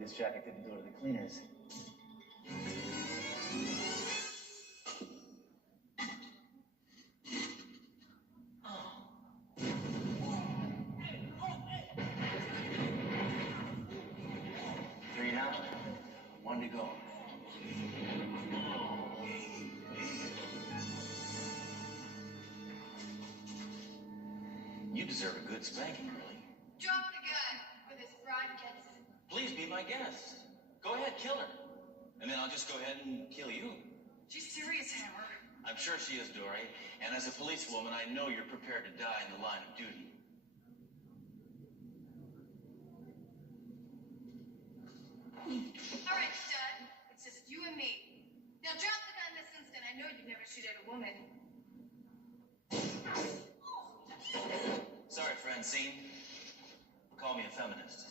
This jacket didn't go to the cleaners. Three down, one to go. You deserve a good spanking, really. Drop the gun with his broadcast. Please be my guest. Go ahead, kill her. And then I'll just go ahead and kill you. She's serious, Hammer. I'm sure she is, Dory. And as a policewoman, I know you're prepared to die in the line of duty. All right, Stud. It's just you and me. Now drop the gun this instant. I know you'd never shoot at a woman. Sorry, Francine. Call me a feminist.